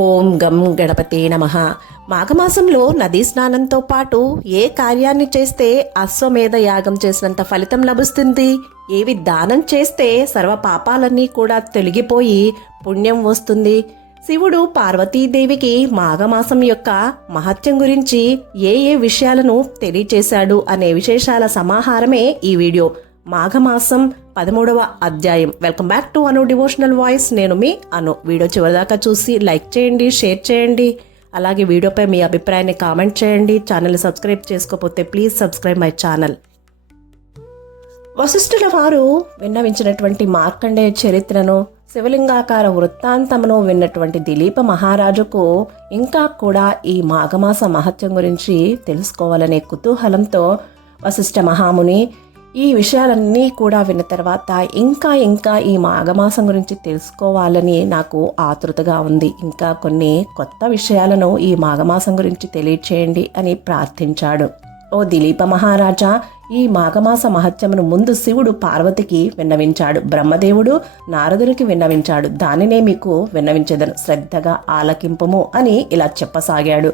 ఓం గం గణపతే నమః. మాఘమాసంలో నదీ స్నానంతో పాటు ఏ కార్యాన్ని చేస్తే అశ్వమేధ యాగం చేసినంత ఫలితం లభిస్తుంది, ఏవి దానం చేస్తే సర్వ పాపాలన్నీ కూడా తొలగిపోయి పుణ్యం వస్తుంది, శివుడు పార్వతీదేవికి మాఘమాసం యొక్క మహత్యం గురించి ఏ ఏ విషయాలను తెలియచేశాడు అనే విశేషాల సమాహారమే ఈ వీడియో. మాఘమాసం 13వ అధ్యాయం. Welcome back to Anu devotional voice. నేను మీ అను. వీడియో చివరిదాకా చూసి లైక్ చేయండి, షేర్ చేయండి, అలాగే వీడియోపై మీ అభిప్రాయాన్ని కామెంట్ చేయండి. ఛానల్ని సబ్స్క్రైబ్ చేసుకోకపోతే ప్లీజ్ సబ్స్క్రైబ్ మై ఛానల్. వశిష్ఠుల వారు విన్నవించినటువంటి మార్కండేయ చరిత్రను, శివలింగాకార వృత్తాంతమును విన్నటువంటి దిలీప మహారాజుకు ఇంకా కూడా ఈ మాఘమాస మహత్యం గురించి తెలుసుకోవాలనే కుతూహలంతో వశిష్ఠ మహాముని ఈ విషయాలన్నీ కూడా విన్న తర్వాత ఇంకా ఈ మాఘమాసం గురించి తెలుసుకోవాలని నాకు ఆతృతగా ఉంది, ఇంకా కొన్ని కొత్త విషయాలను ఈ మాఘమాసం గురించి తెలియచేయండి అని ప్రార్థించాడు. ఓ దిలీప మహారాజా, ఈ మాఘమాస మహత్యమును ముందు శివుడు పార్వతికి విన్నవించాడు, బ్రహ్మదేవుడు నారదునికి విన్నవించాడు. దానినే మీకు విన్నవించేదను, శ్రద్ధగా ఆలకింపుము అని ఇలా చెప్పసాగాడు.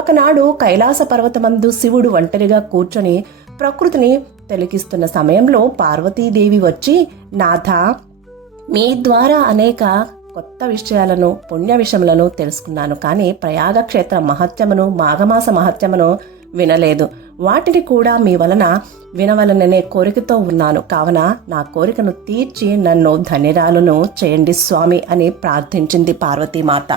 ఒకనాడు కైలాస పర్వతమందు శివుడు ఒంటరిగా కూర్చొని ప్రకృతిని తిలకిస్తున్న సమయంలో పార్వతీదేవి వచ్చి, నాథ, మీ ద్వారా అనేక కొత్త విషయాలను, పుణ్య విషయములను తెలుసుకున్నాను, కానీ ప్రయాగ క్షేత్ర మహత్యమును, మాఘమాస మహత్యమును వినలేదు. వాటిని కూడా మీ వలన వినవలననే కోరికతో ఉన్నాను, కావున నా కోరికను తీర్చి నన్ను ధన్యరాలను చేయండి స్వామి అని ప్రార్థించింది పార్వతీమాత.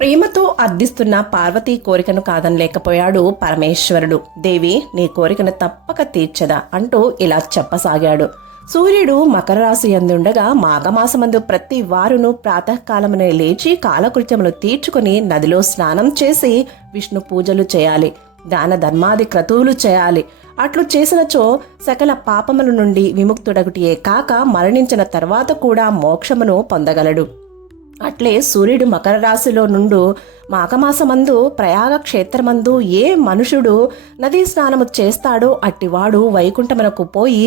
ప్రేమతో అర్థిస్తున్న పార్వతీ కోరికను కాదనలేకపోయాడు పరమేశ్వరుడు. దేవి, నీ కోరికను తప్పక తీర్చదా అంటూ ఇలా చెప్పసాగాడు. సూర్యుడు మకర రాశి యందుండగా మాఘమాసమందు ప్రతి వారును ప్రాతకాలమునే లేచి కాలకృత్యములు తీర్చుకుని నదిలో స్నానం చేసి విష్ణు పూజలు చేయాలి, దాన ధర్మాది క్రతువులు చేయాలి. అట్లు చేసినచో సకల పాపముల నుండి విముక్తుడగుటియే కాక మరణించిన తర్వాత కూడా మోక్షమును పొందగలడు. అట్లే సూర్యుడు మకర రాశిలో నుండు మాఘమాసమందు ప్రయాగ క్షేత్రమందు ఏ మనుషుడు నదీ స్నానము చేస్తాడో అట్టివాడు వైకుంఠమునకు పోయి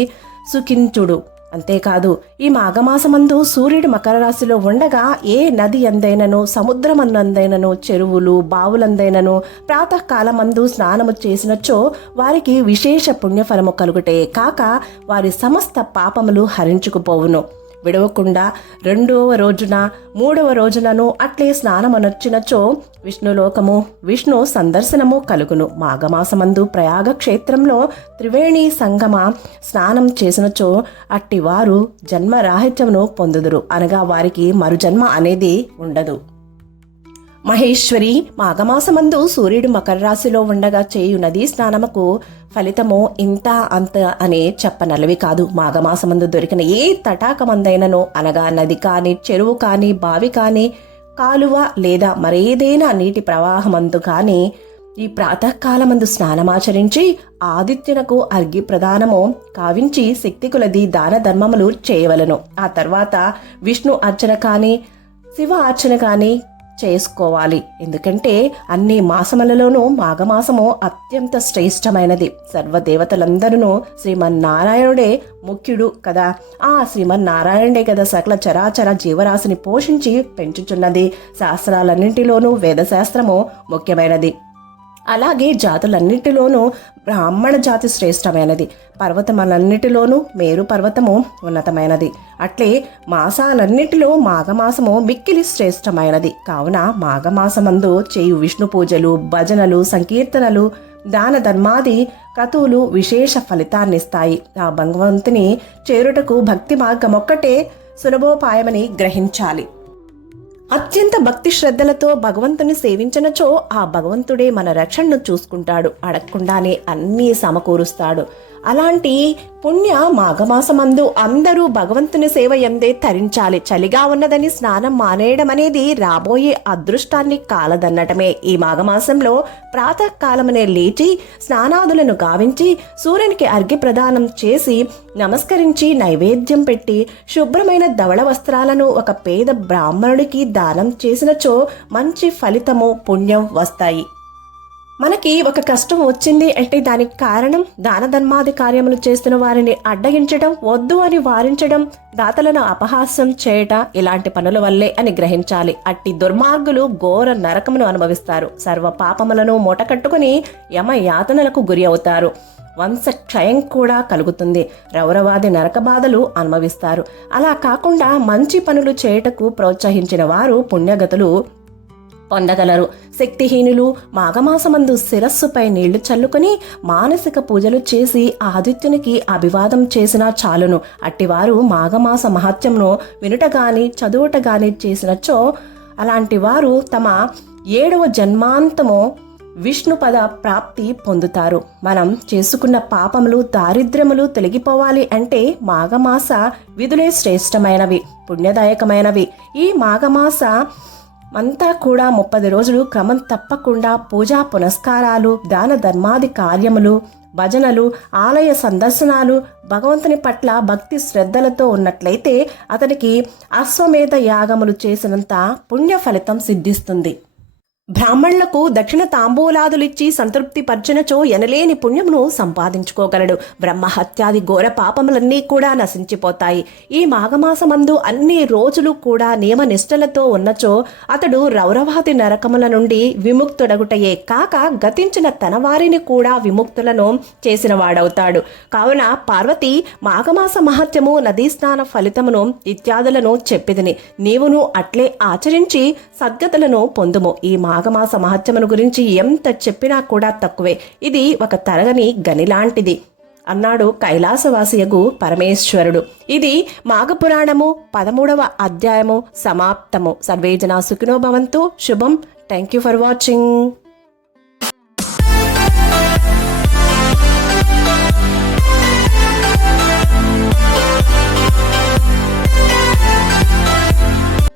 సుఖించుడు. అంతేకాదు, ఈ మాఘమాసమందు సూర్యుడు మకర రాశిలో ఉండగా ఏ నది అందైనను, సముద్రమన్నందైనను, చెరువులు బావులందైనను ప్రాతకాలమందు స్నానము చేసినచో వారికి విశేష పుణ్యఫలము కలుగుటే కాక వారి సమస్త పాపములు హరించుకుపోవును. విడవకుండా 2వ రోజున 3వ రోజునను అట్లే స్నానమనొచ్చినచో విష్ణులోకము, విష్ణు సందర్శనము కలుగును. మాఘమాసమందు ప్రయాగ క్షేత్రంలో త్రివేణి సంగమ స్నానం చేసినచో అట్టివారు జన్మరాహిత్యమును పొందుదురు, అనగా వారికి మరుజన్మ అనేది ఉండదు. మహేశ్వరి, మాఘమాసమందు సూర్యుడు మకర రాశిలో ఉండగా చేయు నదీ స్నానముకు ఫలితము ఇంత అంత అనే చెప్పనలవి కాదు. మాఘమాసమందు దొరికిన ఏ తటాకమందైనను, అనగా నది కాని, చెరువు కాని, బావి కాని, కాలువ లేదా మరేదైనా నీటి ప్రవాహమందు కాని ఈ ప్రాతకాలమందు స్నానమాచరించి ఆదిత్యునకు అర్ఘ్య ప్రదానము కావించి శక్తి కొలది దాన ధర్మములు చేయవలను. ఆ తర్వాత విష్ణు అర్చన కాని, శివ అర్చన కాని చేసుకోవాలి. ఎందుకంటే అన్ని మాసములలోనూ మాఘమాసము అత్యంత శ్రేష్టమైనది. సర్వదేవతలందరూ శ్రీమన్నారాయణుడే ముఖ్యుడు కదా. ఆ శ్రీమన్నారాయణుడే కదా సకల చరాచర జీవరాశిని పోషించి పెంచుచున్నది. శాస్త్రాలన్నింటిలోనూ వేదశాస్త్రము ముఖ్యమైనది. అలాగే జాతులన్నింటిలోనూ బ్రాహ్మణ జాతి శ్రేష్టమైనది. పర్వతములన్నిటిలోనూ మేరు పర్వతము ఉన్నతమైనది. అట్లే మాసాలన్నిటిలో మాఘమాసము మిక్కిలి శ్రేష్టమైనది. కావున మాఘమాసమందు చేయు విష్ణు పూజలు, భజనలు, సంకీర్తనలు, దాన ధర్మాది క్రతువులు విశేష ఫలితాన్నిస్తాయి. ఆ భగవంతుని చేరుటకు భక్తి మార్గం ఒక్కటే సులభోపాయమని గ్రహించాలి. అత్యంత భక్తి శ్రద్ధలతో భగవంతుని సేవించినచో ఆ భగవంతుడే మన రక్షణను చూసుకుంటాడు, అడగకుండానే అన్నీ సమకూరుస్తాడు. అలాంటి పుణ్య మాఘమాసమందు అందరూ భగవంతుని సేవ ఎందే తరించాలి. చలిగా ఉన్నదని స్నానం మానేయడం అనేది రాబోయే అదృష్టాన్ని కాలదన్నటమే. ఈ మాఘమాసంలో ప్రాతకాలమునే లేచి స్నానాదులను గావించి సూర్యునికి అర్ఘ్య ప్రదానం చేసి నమస్కరించి నైవేద్యం పెట్టి శుభ్రమైన ధవళ వస్త్రాలను ఒక పేద బ్రాహ్మణుడికి దానం చేసినచో మంచి ఫలితము, పుణ్యం వస్తాయి. మనకి ఒక కష్టం వచ్చింది అంటే దానికి కారణం దాన ధర్మాది కార్యములు చేస్తున్న వారిని అడ్డగించడం, వద్దు అని వారించడం, దాతలను అపహాస్యం చేయట ఇలాంటి పనుల వల్లే అని గ్రహించాలి. అట్టి దుర్మార్గులు ఘోర నరకమును అనుభవిస్తారు. సర్వ పాపములను మూటకట్టుకుని యమ యాతనలకు గురి అవుతారు. వంశ క్షయం కూడా కలుగుతుంది. రౌరవాది నరక బాధలు అనుభవిస్తారు. అలా కాకుండా మంచి పనులు చేయుటకు ప్రోత్సహించిన వారు పుణ్యగతులు పొందగలరు. శక్తిహీనులు మాఘమాసమందు శిరస్సుపై నీళ్లు చల్లుకొని మానసిక పూజలు చేసి ఆదిత్యునికి అభివాదం చేసినా చాలును. అట్టివారు మాఘమాస మహత్యమును వినుటగాని చదువుటగాని చేసినచో అలాంటి వారు తమ 7వ జన్మాంతము విష్ణుపద ప్రాప్తి పొందుతారు. మనం చేసుకున్న పాపములు దారిద్ర్యములు తొలగిపోవాలి అంటే మాఘమాస విధులే శ్రేష్టమైనవి, పుణ్యదాయకమైనవి. ఈ మాఘమాస అంతా కూడా 30 రోజులు క్రమం తప్పకుండా పూజా పునస్కారాలు, దాన ధర్మాది కార్యములు, భజనలు, ఆలయ సందర్శనాలు, భగవంతుని పట్ల భక్తి శ్రద్ధలతో ఉన్నట్లయితే అతనికి అశ్వమేధ యాగములు చేసినంత పుణ్య ఫలితం సిద్ధిస్తుంది. బ్రాహ్మణులకు దక్షిణ తాంబూలాదులిచ్చి సంతృప్తి పరిచినచో ఎనలేని పుణ్యమును సంపాదించుకోగలడు. బ్రహ్మహత్యాది ఘోర పాపములన్నీ కూడా నశించిపోతాయి. ఈ మాఘమాసమందు అన్ని రోజులు కూడా నియమ నిష్టలతో ఉన్నచో అతడు రౌరవాది నరకముల నుండి విముక్తుడగుటయే కాక గతించిన తన వారిని కూడా విముక్తులను చేసిన వాడవుతాడు. కావున పార్వతి మాఘమాస మహత్యము, నదీ స్నాన ఫలితమును ఇత్యాదులను చెప్పిదిని. నీవును అట్లే ఆచరించి సద్గతులను పొందుము. ఈ మాఘమాస మహత్యమును గురించి ఎంత చెప్పినా కూడా తక్కువే. ఇది ఒక తరగని గనిలాంటిది అన్నాడు కైలాసవాసియగు పరమేశ్వరుడు. ఇది మాఘపురాణము 13వ అధ్యాయము సమాప్తము. సర్వేజన సుఖినో భవంతు. శుభం. Thank you for watching.